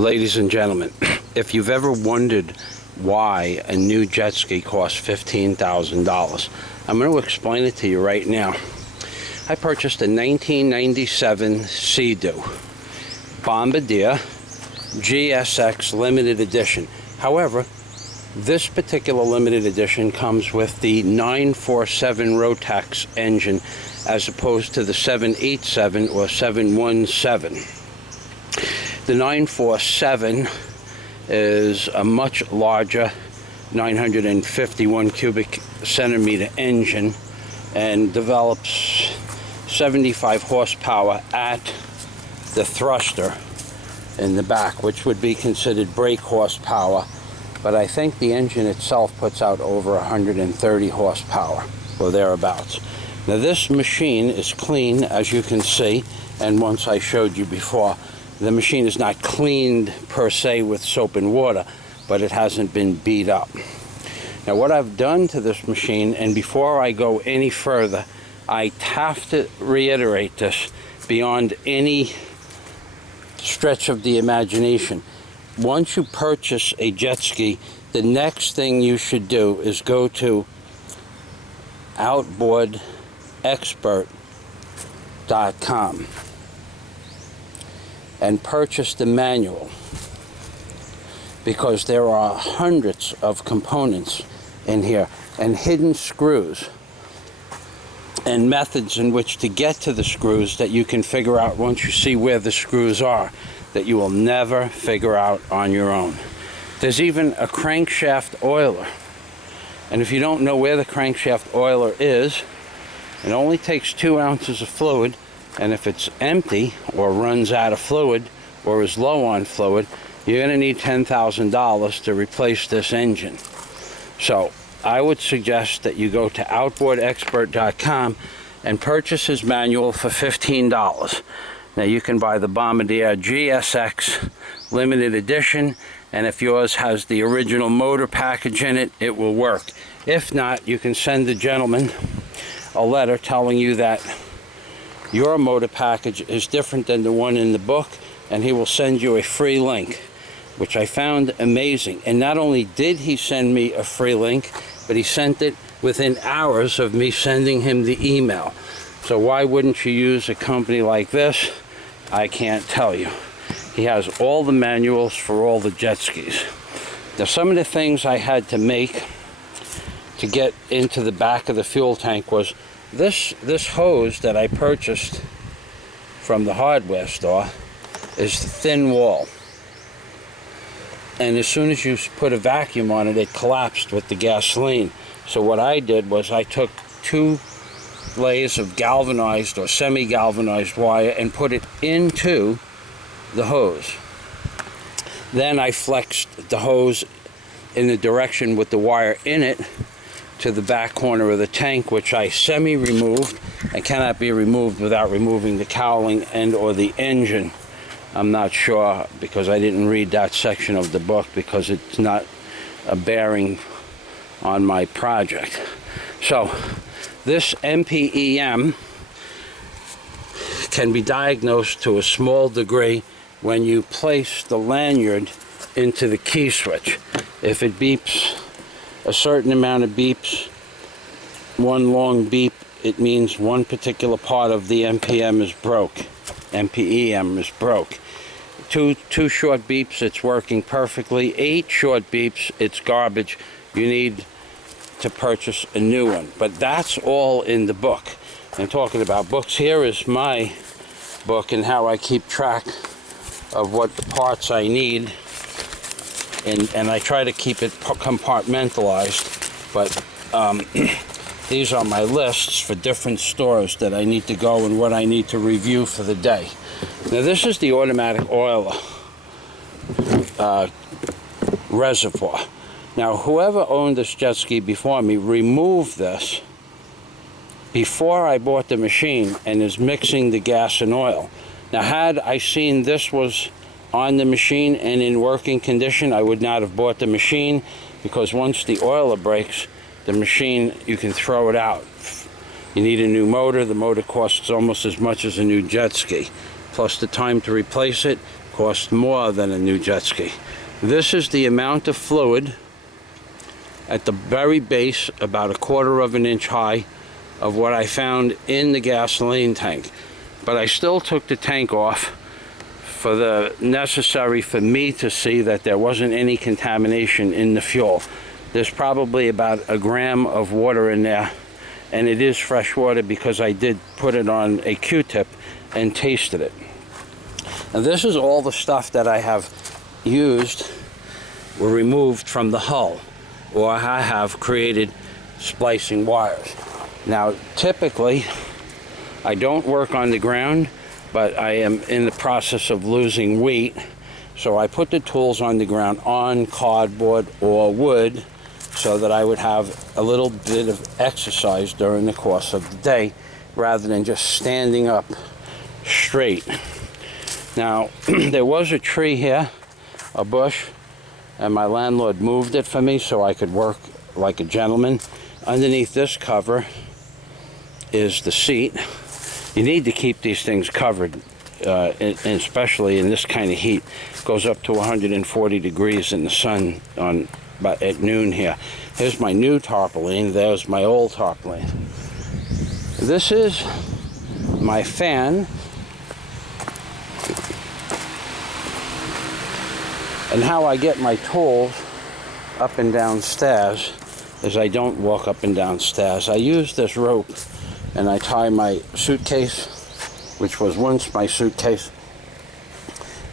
Ladies and gentlemen, if you've ever wondered why a new jet ski costs $15,000, I'm going to explain it to you right now. I purchased a 1997 Sea-Doo Bombardier GSX Limited Edition. However, this particular limited edition comes with the 947 Rotax engine as opposed to the 787 or 717. The 947 is a much larger 951 cubic centimeter engine and develops 75 horsepower at the thruster in the back, which would be considered brake horsepower, but I think the engine itself puts out over 130 horsepower or thereabouts. Now this machine is clean, as you can see, and once I showed you before, the machine is not cleaned per se with soap and water, but it hasn't been beat up. Now what I've done to this machine, and before I go any further, I have to reiterate this beyond any stretch of the imagination. Once you purchase a jet ski, the next thing you should do is go to OUTBOARDexpert.com and purchase the manual, because there are hundreds of components in here and hidden screws and methods in which to get to the screws that you can figure out once you see where the screws are, that you will never figure out on your own. There's even a crankshaft oiler, and if you don't know where the crankshaft oiler is, it only takes 2 ounces of fluid, and if it's empty or runs out of fluid or is low on fluid, you're going to need $10,000 to replace this engine. So I would suggest that you go to OUTBOARDexpert.com and purchase his manual for $15. Now you can buy the Bombardier GSX Limited Edition, and if yours has the original motor package in it, it will work. If not, you can send the gentleman a letter telling you that your motor package is different than the one in the book, and he will send you a free link, which I found amazing. And not only did he send me a free link, but he sent it within hours of me sending him the email. So why wouldn't you use a company like this? I can't tell you. He has all the manuals for all the jet skis. Now some of the things I had to make to get into the back of the fuel tank was this hose that I purchased from the hardware store is thin wall, and as soon as you put a vacuum on it, it collapsed with the gasoline. So what I did was I took 2 layers of galvanized or semi-galvanized wire and put it into the hose. Then I flexed the hose in the direction with the wire in it to the back corner of the tank, which I semi-removed and cannot be removed without removing the cowling and or the engine. I'm not sure, because I didn't read that section of the book, because it's not a bearing on my project. So this MPEM can be diagnosed to a small degree when you place the lanyard into the key switch. If it beeps a certain amount of beeps, one long beep, it means one particular part of the MPEM is broke. Two short beeps, it's working perfectly. 8 short beeps, it's garbage. You need to purchase a new one. But that's all in the book. And talking about books, here is my book and how I keep track of what the parts I need. And I try to keep it compartmentalized, but these are my lists for different stores that I need to go and what I need to review for the day. Now this is the automatic oiler reservoir. Now whoever owned this jet ski before me removed this before I bought the machine and is mixing the gas and oil. Now had I seen this was on the machine and in working condition, I would not have bought the machine, because once the oiler breaks, the machine, you can throw it out. You need a new motor. The motor costs almost as much as a new jet ski, plus the time to replace it cost more than a new jet ski. This is the amount of fluid at the very base, about 1/4 of an inch high, of what I found in the gasoline tank. But I still took the tank off for the necessary for me to see that there wasn't any contamination in the fuel. There's probably about 1 gram of water in there, and it is fresh water because I did put it on a Q-tip and tasted it. And this is all the stuff that I have used were removed from the hull, or I have created splicing wires. Now typically I don't work on the ground, but I am in the process of losing weight, so I put the tools on the ground on cardboard or wood so that I would have a little bit of exercise during the course of the day rather than just standing up straight. Now there was a tree here, a bush, and my landlord moved it for me so I could work like a gentleman. Underneath this cover is the seat. You need to keep these things covered, especially in this kind of heat. It goes up to 140 degrees in the sun at noon here. Here's my new tarpaulin. There's my old tarpaulin. This is my fan. And how I get my tools up and down stairs is I don't walk up and down stairs. I use this rope and I tie my suitcase, which was once my suitcase,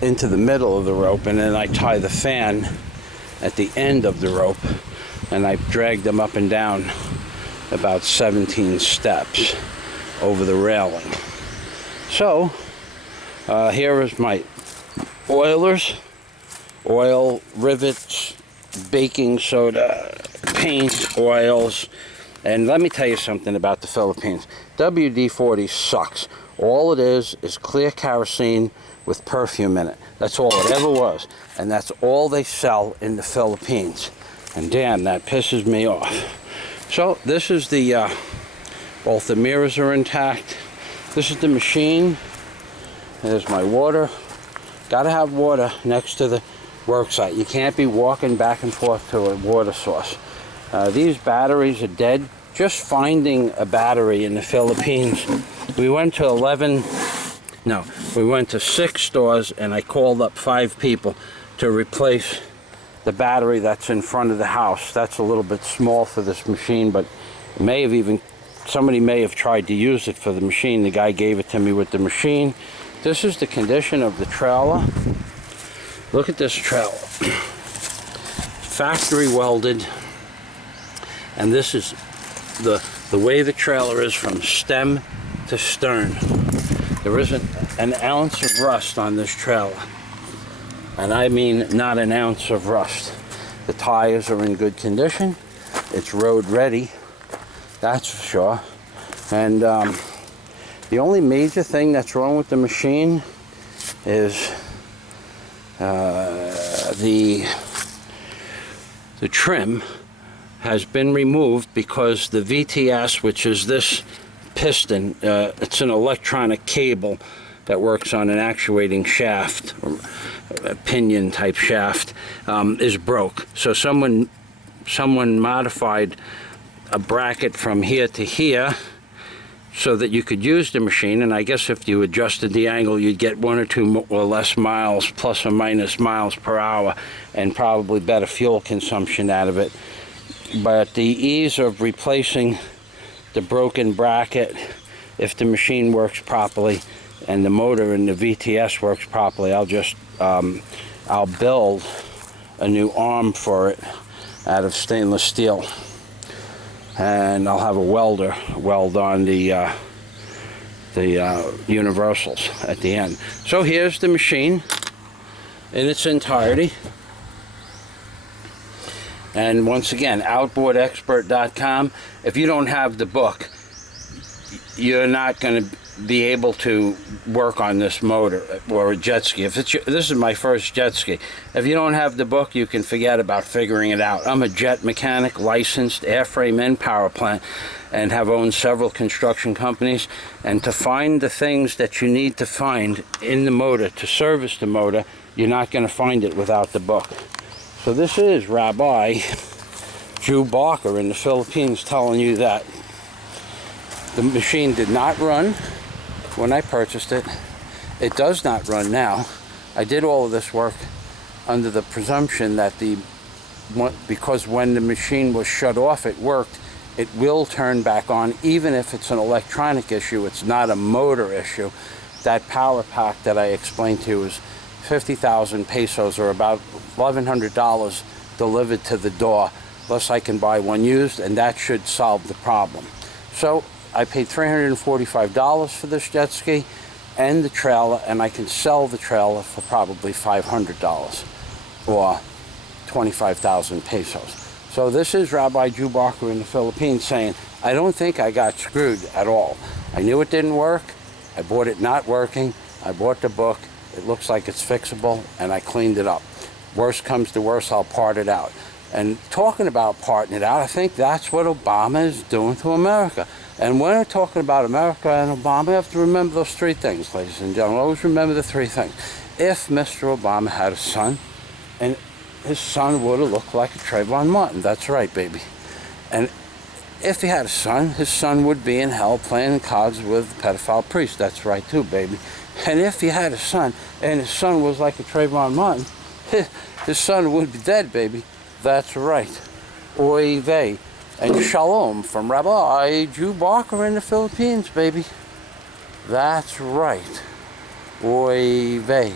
into the middle of the rope, and then I tie the fan at the end of the rope, and I drag them up and down about 17 steps over the railing. So here is my oilers, oil, rivets, baking soda, paint, oils. And let me tell you something about the Philippines. WD-40 sucks. All it is clear kerosene with perfume in it. That's all it ever was. And that's all they sell in the Philippines. And damn, that pisses me off. So this is the, both the mirrors are intact. This is the machine. There's my water. Gotta have water next to the work site. You can't be walking back and forth to a water source. These batteries are dead. Just finding a battery in the Philippines. We went to 6 stores, and I called up 5 people to replace the battery that's in front of the house. That's a little bit small for this machine, but somebody may have tried to use it for the machine. The guy gave it to me with the machine. This is the condition of the trailer. Look at this trailer. Factory welded. And this is the way the trailer is from stem to stern. There isn't an ounce of rust on this trailer. And I mean not an ounce of rust. The tires are in good condition. It's road ready, that's for sure. And the only major thing that's wrong with the machine is the trim has been removed because the VTS, which is this piston, it's an electronic cable that works on an actuating shaft, or a pinion type shaft, is broke. So someone modified a bracket from here to here so that you could use the machine, and I guess if you adjusted the angle you'd get 1 or 2 or less miles, plus or minus miles per hour, and probably better fuel consumption out of it. But the ease of replacing the broken bracket, if the machine works properly and the motor and the VTS works properly, I'll build a new arm for it out of stainless steel, and I'll have a welder weld on the universals at the end. So here's the machine in its entirety. And once again, outboardexpert.com. If you don't have the book, you're not going to be able to work on this motor or a jet ski. This is my first jet ski. If you don't have the book, you can forget about figuring it out. I'm a jet mechanic, licensed, airframe and power plant, and have owned several construction companies. And to find the things that you need to find in the motor, to service the motor, you're not going to find it without the book. So this is Rabbi Drew Barker in the Philippines telling you that the machine did not run when I purchased it. It does not run now. I did all of this work under the presumption that because when the machine was shut off it worked. It will turn back on even if it's an electronic issue. It's not a motor issue. That power pack that I explained to you is 50,000 pesos, or about $1,100 delivered to the door. Plus I can buy one used, and that should solve the problem. So I paid $345 for this jet ski and the trailer, and I can sell the trailer for probably $500 or 25,000 pesos. So this is Rabbi Drew Barker in the Philippines saying, I don't think I got screwed at all. I knew it didn't work. I bought it not working. I bought the book. It looks like it's fixable, and I cleaned it up. Worst comes to worst, I'll part it out. And talking about parting it out, I think that's what Obama is doing to America. And when we're talking about America and Obama, you have to remember those three things, ladies and gentlemen. Always remember the three things. If Mr. Obama had a son, and his son would have looked like a Trayvon Martin. That's right, baby. And if he had a son, his son would be in hell playing cards with a pedophile priest. That's right, too, baby. And if he had a son, and his son was like a Trayvon Martin, his son would be dead, baby. That's right. Oy vey. And shalom from Rabbi Drew Barker in the Philippines, baby. That's right. Oy vey.